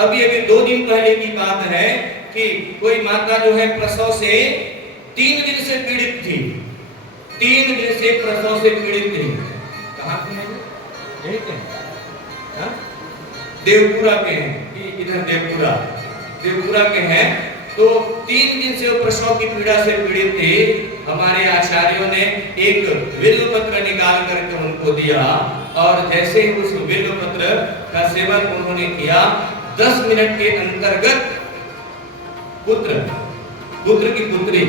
अभी अभी 2 दिन पहले की बात है कि कोई माता जो है प्रसव से 3 दिन से पीड़ित थी, 3 दिन से प्रसव से पीड़ित थी। कहाँ के हैं? यही के हैं, देवपुरा के हैं, इधर देवपुरा के हैं। तो 3 दिन से वो प्रसव की पीड़ा से पीड़ित थे। हमारे आचार्यों ने एक बिल्व पत्र निकाल करके उनको दिया और जैसे ही उस बिल्व पत्र का सेवन उन्होंने किया, 10 मिनट के अंतर्गत पुत्र की पुत्री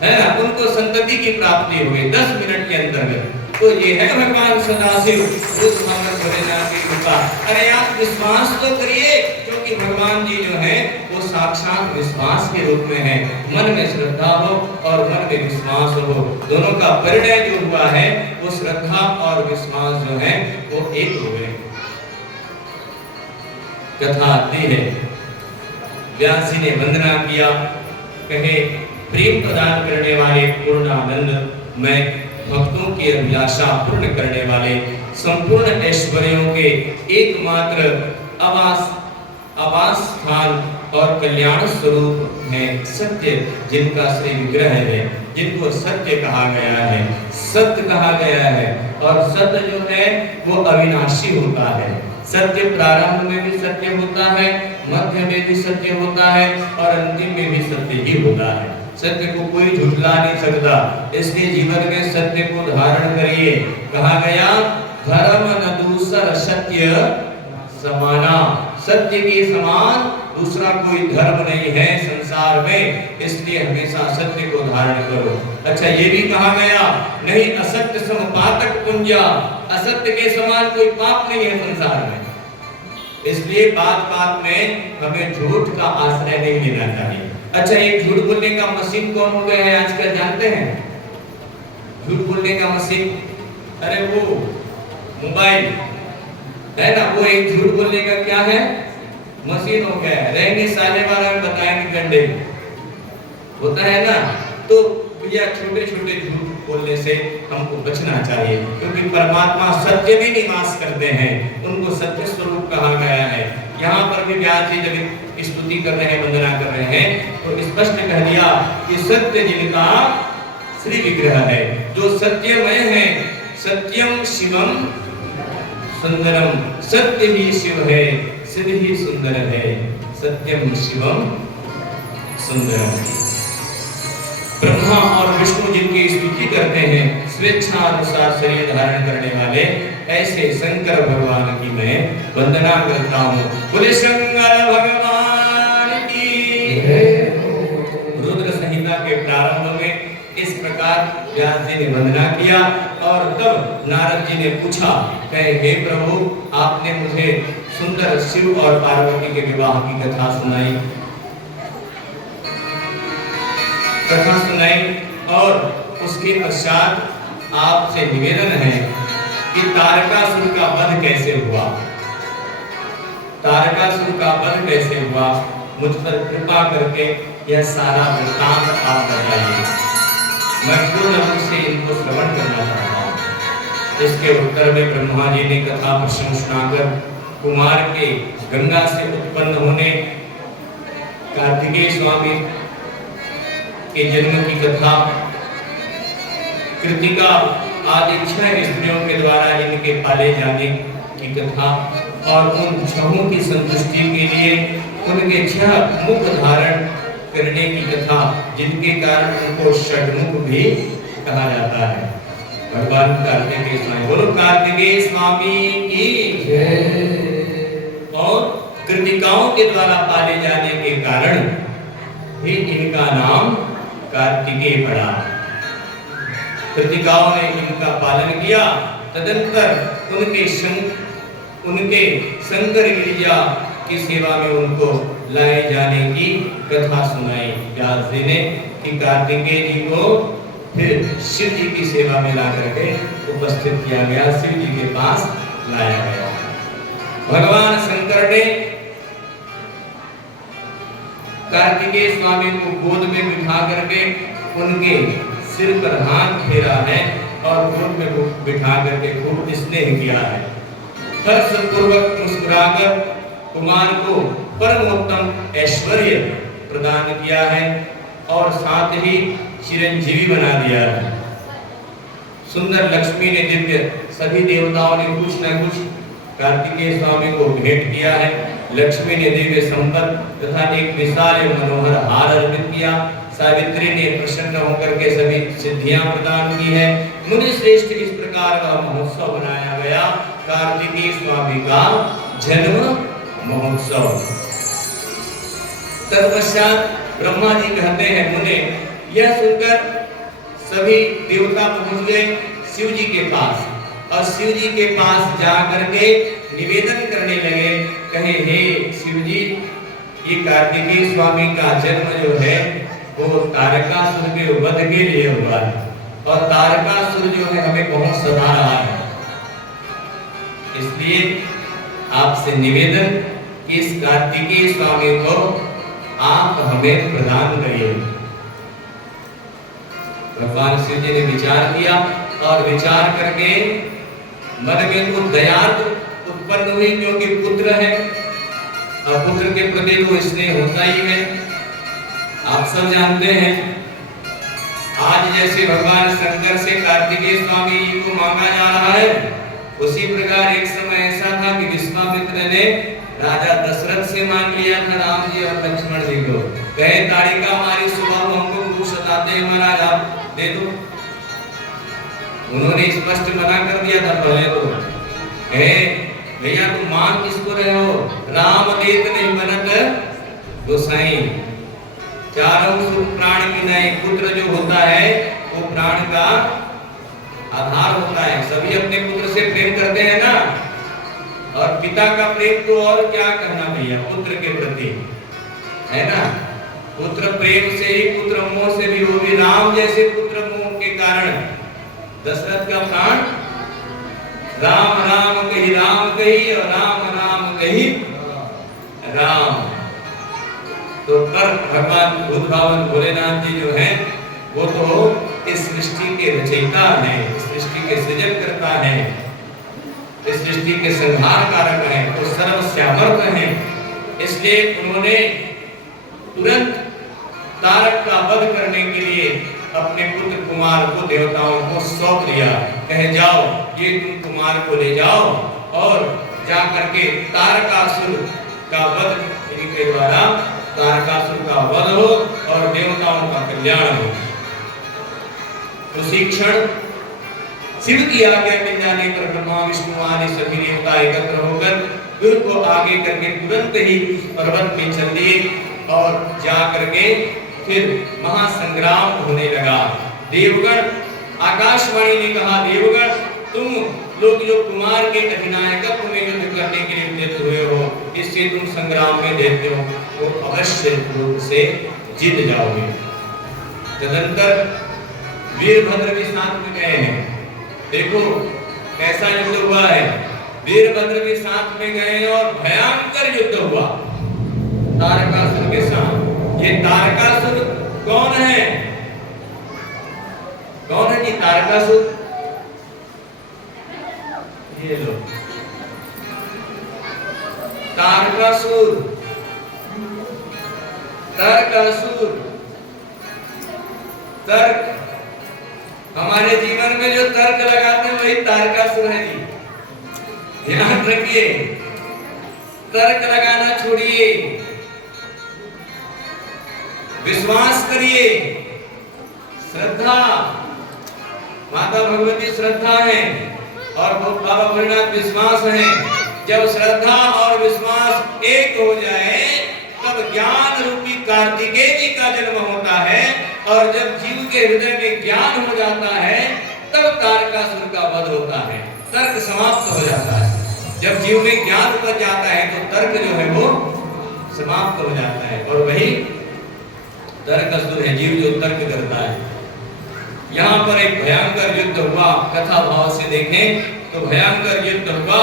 है ना, उनको संतति की प्राप्ति हो गई 10 मिनट के अंतर्गत। तो ये है भगवान सदाशिव की कृपा। अरे आप विश्वास तो करिए, क्योंकि भगवान जी जो है वो साक्षात विश्वास के रूप में है। मन में श्रद्धा हो और मन में विश्वास हो, दोनों का परिणय जो हुआ है वो श्रद्धा और विश्वास जो है वो एक हो गए। कथा आती है, व्यास जी ने वंदना किया, कहे प्रेम प्रदान करने वाले पूर्णानंद, मैं भक्तों की अभिलाषा पूर्ण करने वाले संपूर्ण ऐश्वर्यों के एकमात्र आवास स्थान और कल्याण स्वरूप है सत्य, जिनका श्री विग्रह है, जिनको सत्य कहा गया है, सत्य कहा गया है। और सत्य जो है वो अविनाशी होता है। सत्य प्रारंभ में भी सत्य होता है, मध्य में भी सत्य होता है और अंतिम में भी सत्य ही होता है। सत्य को कोई झुठला नहीं सकता, इसलिए जीवन में सत्य को धारण करिए। कहा गया धर्म न दूसर सत्य समाना, सत्य के समान दूसरा कोई धर्म नहीं है संसार में, इसलिए हमेशा सत्य को धारण करो। अच्छा, ये भी कहा गया नहीं असत्य समपातक पुंजा, असत्य के समान कोई पाप नहीं है संसार में, इसलिए बात बात में हमें झूठ का आश्रय नहीं लेना चाहिए। अच्छा, ये झूठ बोलने का मशीन कौन हो गया है आजकल, जानते हैं? झूठ बोलने का मशीन, अरे वो मोबाइल है ना, वो एक झूठ बोलने का क्या है, मशीन हो गया है। रहेंगे साले वाला में बताएंगे कंडे होता है ना। तो भैया छोटे छोटे झूठ बोलने से हमको बचना चाहिए, क्योंकि परमात्मा सत्य में निवास करते हैं, उनको सत्य स्वरूप कहा गया है। यहाँ पर भी व्यास जी जब स्तुति कर रहे हैं, वंदना कर रहे हैं, तो स्पष्ट कह दिया कि सत्य जिनका श्री विग्रह है, जो सत्यमय है, सत्यम शिवम सुंदरम, सत्य ही शिव है, शिव ही सुंदर है, सत्यम शिवम सुंदरम। ब्रह्मा और विष्णु जिनकी स्तुति करते हैं, स्वेच्छा अनुसार शरीर धारण करने वाले ऐसे शंकर भगवान की मैं वंदना करता हूँ। बोले शंकर भगवान की। रुद्र संहिता के प्रारंभ में इस प्रकार व्यास जी ने वंदना किया और तब नारद जी ने पूछा, कहे हे प्रभु, आपने मुझे सुंदर शिव और पार्वती के विवाह की कथा सुनाई और उसके पश्चात आपसे निवेदन है कि तारकासुर का वध कैसे हुआ, तारकासुर का वध कैसे हुआ, मुझ पर कृपा करके यह सारा वृत्तांत आप बताइए, मैं पूर्ण रूप से इनको श्रवण करना चाहता हूँ। इसके उत्तर में ब्रह्मा जी ने कथा प्रसंग सुनाकर कुमार के गंगा से उत्पन्न होने, कार्तिकेय स्वामी के जन्म की कथा, कृतिका आदि 6 स्त्रियों के द्वारा इनके पाले जाने की कथा और उन 6 की संतुष्टि के लिए उनके 6 मुख धारण करने की कथा, जिनके कारण उनको षडमुख भी कहा जाता है। भगवान कार्तिकेय स्वामी, बोलो कार्तिकेय स्वामी की जय। और कृतिकाओं के द्वारा पाले जाने के कारण ही इनका नाम कार्तिकेय पड़ा। कृतिकाओं ने इनका पालन किया, तदंतर उनके शंकर गिरिजा की सेवा में उनको लाए जाने की कथा सुनाई व्यास जी ने कि कार्तिकेय जी को फिर शिव जी की सेवा में ला करके उपस्थित किया गया, शिव जी के पास लाया गया। भगवान शंकर ने कार्तिकेय स्वामी को गोद में बिठा करके उनके सिर पर हाथ फेरा है और गोद में बिठा करके खूब स्नेह किया है। हर्षपूर्वक मुस्कुराकर कुमार को परमोत्तम ऐश्वर्य प्रदान किया है और साथ ही चिरंजीवी बना दिया है। सुंदर लक्ष्मी ने दिव्य सभी देवताओं ने कुछ न कुछ कार्तिकेय स्वामी को भेंट किया है। लक्ष्मी ने दिव्य संपत्ति तथा एक विशाल एवं मनोहर हार अर्पित किया। सावित्री ने प्रसन्न होकर के सभी सिद्धियां प्रदान की है। मुनि श्रेष्ठ इस प्रकार का महोत्सव बनाया गया, कार्तिकेय स्वामी का जन्म महोत्सव। तत्पश्चात ब्रह्मा जी कहते हैं, मुने यह सुनकर सभी देवता पहुंच गए शिव जी के पास और शिव जी के पास जा करके निवेदन करने लगे, कहे हे शिव जी, ये कार्तिकेय स्वामी का जन्म जो है वो तारकासुर के वध के लिए हुआ है और तारकासुर जो है हमें बहुत सता रहा है, इसलिए आपसे निवेदन कि इस कार्तिकेय स्वामी को आप हमें प्रदान करिए। भगवान शिव जी ने विचार किया और विचार करके मन में तो दया उत्पन्न हुई, क्योंकि पुत्र है और पुत्र के प्रति तो स्नेह होता ही है। आप सब जानते हैं, आज जैसे भगवान शंकर से कार्तिकेय स्वामी जी को मांगा जा रहा है, उसी प्रकार एक समय ऐसा था कि विश्वामित्र ने राजा दशरथ से मांग लिया था राम जी और लक्ष्मण जी को। कहे ताड़िका हमारी सुबह हमको खूब सताते हैं महाराज, आप दे दो। उन्होंने स्पष्ट मना कर दिया था पहले तो, भैया तुम मांग किसको रहे हो, राम देत नहीं बनत गोसाई। चारों सुख प्राण की नहीं, पुत्र जो होता है वो प्राण का आधार होता है। सभी अपने पुत्र से प्रेम करते हैं ना, और पिता का प्रेम तो और क्या कहना भैया, पुत्र के प्रति है ना। पुत्र प्रेम से ही, पुत्र मोह से भी, वो भी राम जैसे पुत्र मोह के कारण दशरथ का प्राण राम राम कही और राम राम कही राम। तो पर भगवान उद्भावन भोलेनाथ जी जो हैं वो तो इस सृष्टि के रचयिता हैं, सृष्टि के सृजन करता है, इस सृष्टि के संहार कारक हैं, वो सर्वस्यामर्थ हैं। इसलिए उन्होंने तुरंत तारक का वध करने के लिए अपने पुत्र कुमार को देवताओं को सौंप दिया। कहे जाओ, ये तुम कुमार को ले जाओ और जा करके तारकासुर का वध, इनके द्वारा तारकासुर का वध हो और देवताओं का कल्याण हो। उसी क्षण शिव की आज्ञा मिल जाने पर ब्रह्मा विष्णु आदि सभी देवता एकत्र होकर गुरु को आगे करके तुरंत ही पर्वत में चल दिए और जा करके फिर महासंग्राम होने लगा। देवगण, आकाशवाणी ने कहा, देवगण तुम लोग जो कुमार के अधिनायकत्व में युद्ध करने के लिए उद्यत हुए हो, इससे तुम संग्राम में देते हो वो अवश्य रूप से जीत जाओगे। तदंतर वीरभद्र भी साथ में गए हैं। देखो कैसा युद्ध हुआ है, वीरभद्र भी साथ में गए और भयंकर युद्ध हुआ तारकासुर के साथ। ये तारकासुर कौन है? कौन है जी तारकासुर? ये लो तारकासुर। तारकासुर तर्क, हमारे जीवन में जो तर्क लगाते हैं वही तारकासुर है जी, ध्यान रखिए। तर्क लगाना छोड़िए, विश्वास करिए। श्रद्धा, माता भगवती श्रद्धा है और बाबा भोलेनाथ विश्वास है। जब श्रद्धा और विश्वास एक हो जाए तब ज्ञान रूपी कार्तिकेय जी का जन्म होता है, और जब जीव के हृदय में ज्ञान हो जाता है तब तारकासुर का वध होता है, तर्क समाप्त हो जाता है। जब जीव में ज्ञान उपज जाता है तो तर्क जो है वो समाप्त हो जाता है, और वही तारकासुर है, जीव जो तर्क करता है। यहाँ पर एक भयंकर युद्ध हुआ, कथा भाव से देखें तो भयंकर युद्ध हुआ।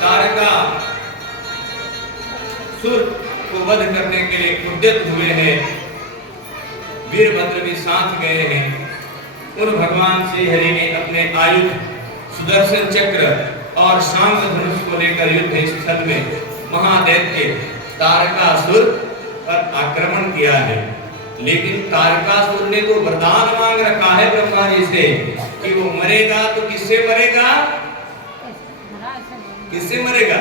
तारकासुर को वध करने के लिए उद्यत हुए हैं, वीरभद्र भी साथ गए हैं। उन भगवान श्री हरि ने अपने आयुध सुदर्शन चक्र और शांग धनुष को लेकर युद्ध स्थल में महादैत्य तारकासुर पर आक्रमण किया है। लेकिन तारकासुर ने तो वरदान मांग रखा है ब्रह्मा जी से कि वो मरेगा तो किससे मरेगा? किससे मरेगा?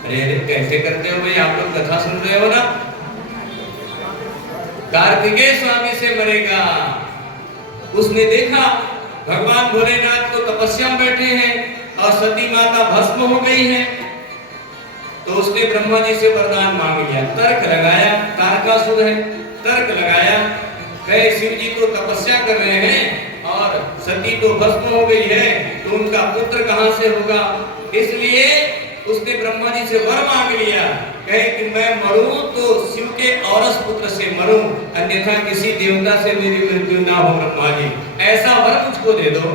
अरे अरे कैसे करते हो भाई, आप लोग कथा सुन रहे हो ना? कार्तिकेय स्वामी से मरेगा। उसने देखा भगवान भोलेनाथ तो तपस्या में बैठे हैं और सती माता भस्म हो गई है, तो उसने ब्रह्मा जी से वरदान मांग लिया, तर्क लगाया, तारकासुर है, तर्क लगाया, कहे शिव जी तो तपस्या कर रहे हैं और सती तो भस्म हो गई है, तो उनका पुत्र कहां से होगा? इसलिए उसने ब्रह्मा जी से वर मांग लिया, कहे कि मैं मरूं तो शिव के औरस पुत्र से मरूं, अन्यथा किसी देवता से मेरी मृत्यु ना हो ब्रह्मा जी, ऐसा वर मुझको दे दो।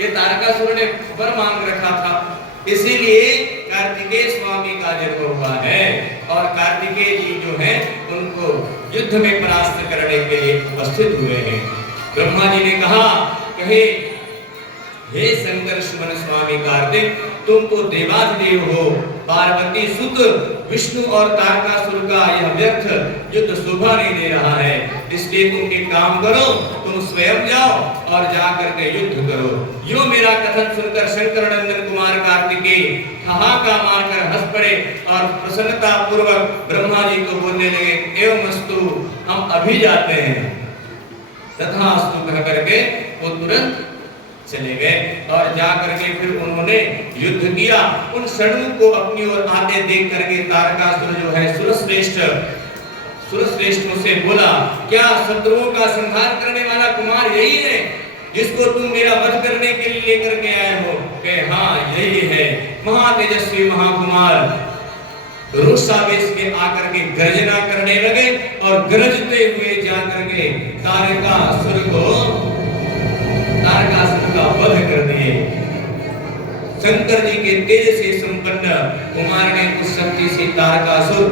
ये तारकासुर ने वर मांग रखा था, इसीलिए कार्तिकेय स्वामी का जन्म हुआ है और कार्तिकेय जी जो है उनको युद्ध में परास्त करने के लिए उपस्थित हुए हैं। ब्रह्मा जी ने कहा, कहे हे शंकर सुमन स्वामी कार्तिक, तुम तो देवाधिदेव हो, पार्वती सुत विष्णु और तारकासुर का यह व्यर्थ युद्ध शोभा नहीं दे रहा है, इसलिए तुम एक काम करो, तुम स्वयं जाओ और जाकर के युद्ध करो। यो मेरा कथन सुनकर शंकर नंदन कुमार कार्तिकेय ठहाका मारकर हंस पड़े और प्रसन्नता पूर्वक ब्रह्मा जी को बोलने लगे, एवं अस्तु, हम अभी जाते हैं। तथा अस्तु कह करके वो तुरंत चले गए और जाकर के फिर उन्होंने युद्ध किया। उन षण्मुख को अपनी ओर आते देख करके तारकासुर जो है सुरश्रेष्ठ से बोला, क्या शत्रुओं का संहार करने वाला कुमार यही है जिसको तुम मेरा वध करने के लिए लेकर के आए हो? कहे हाँ यही है। महातेजस्वी महाकुमार रोषावेश के आकर के गर्जना करने लगे और गरजते हुए जाकर के तारकासुर का वध कर दिए। शंकर जी के तेज से संपन्न कुमार ने उस शक्ति से तारकासुर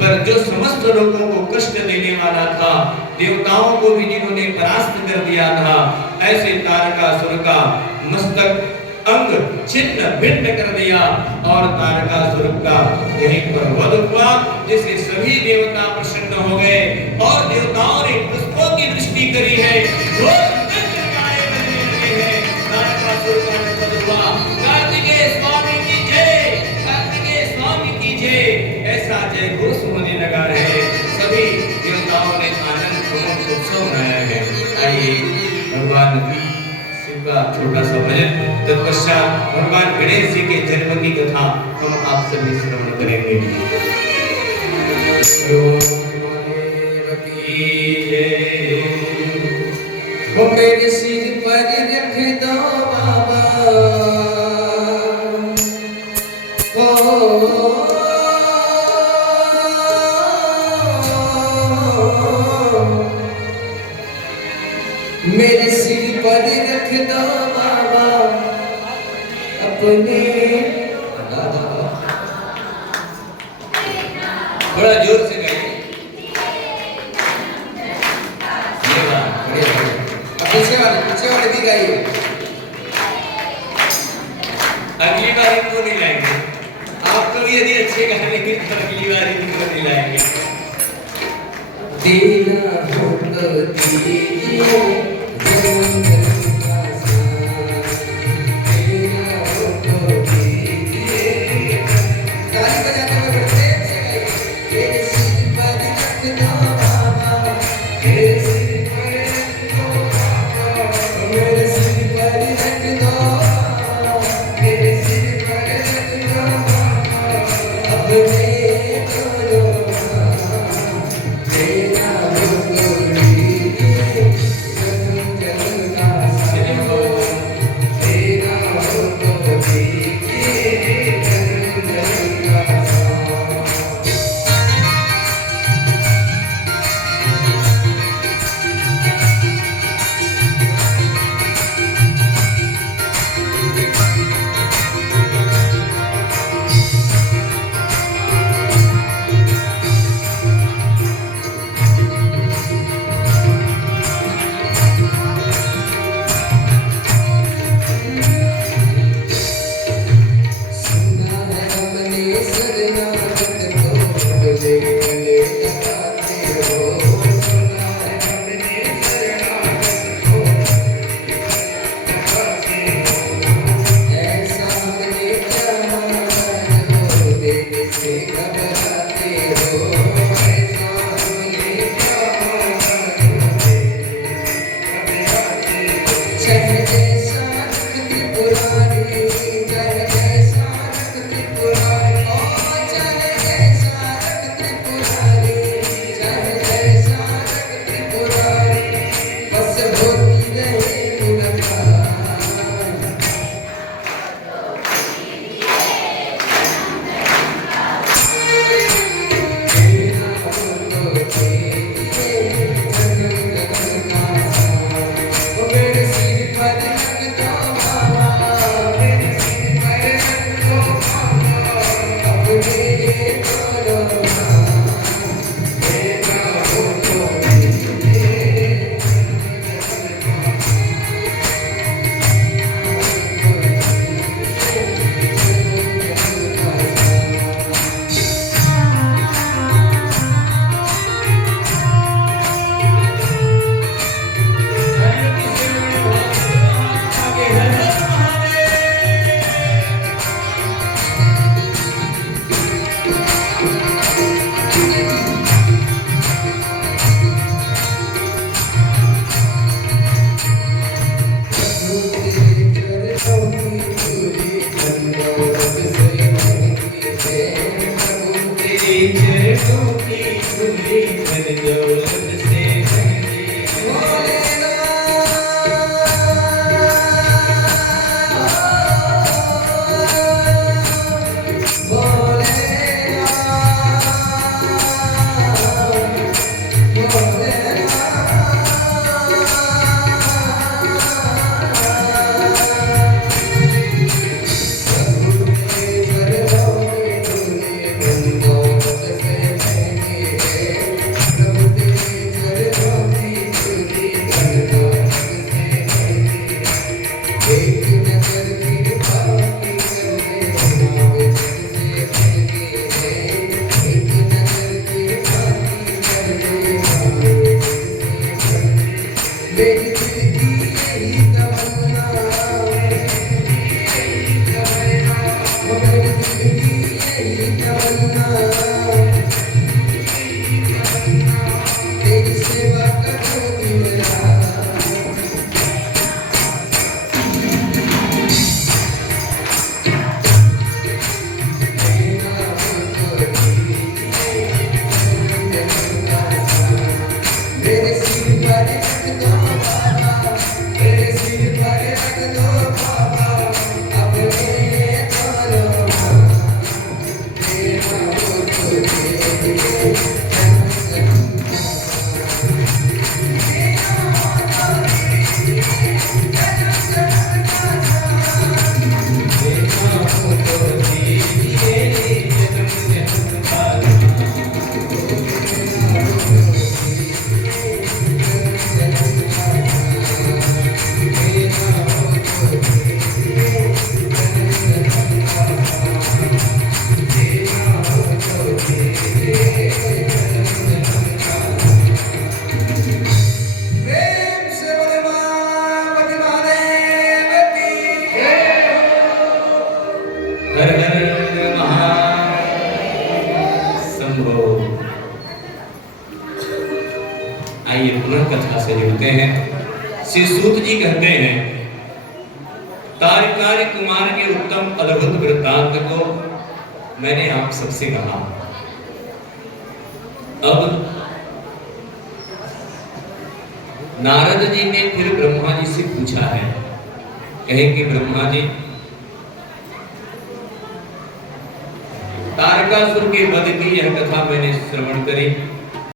पर जो समस्त लोगों को कष्ट देने वाला था, देवताओं को भी जिन्होंने परास्त कर दिया था, ऐसे तारकासुर का मस्तक अंग छिन्न भिन्न कर दिया और तारकासुर का यहीं पर वध हुआ, जिससे सभी देवता प्रसन्न हो गए और देवताओं ने पुष्पों की वृष्टि करी है। कार्तिकेय स्वामी की जय, कार्तिकेय स्वामी की जय, ऐसा जय घोष होने लगा है। सभी देवताओं ने आनंद पूर्वक उत्सव मनाया है। आइए भगवान शिव का छोटा सा भजन, तत्पश्चात भगवान गणेश जी के जन्म की कथा हम आप सभी श्रवण करेंगे। मेरे सिर पर रख दो बाबा, मेरे सिर पर रख दो बाबा अपने। बड़ा जोर से गाइए, पीछे वाले भी गाइए। अगली बार इनको नहीं लाएंगे, आप तो यदि अच्छे गाने की तो अगली बार इनको नहीं लाएंगे। देना हो तो दीजिए हर हर महाशंभो। आइए पुनः कथा से जुड़ते हैं। श्री सूत जी कहते हैं, तारिकार्य कुमार के उत्तम अद्भुत वृत्तांत को मैंने आप सबसे कहा। अब नारद जी ने फिर ब्रह्मा जी से पूछा है, कहे कि ब्रह्मा जी, तारकासुर के वध की यह कथा मैंने श्रवण करी,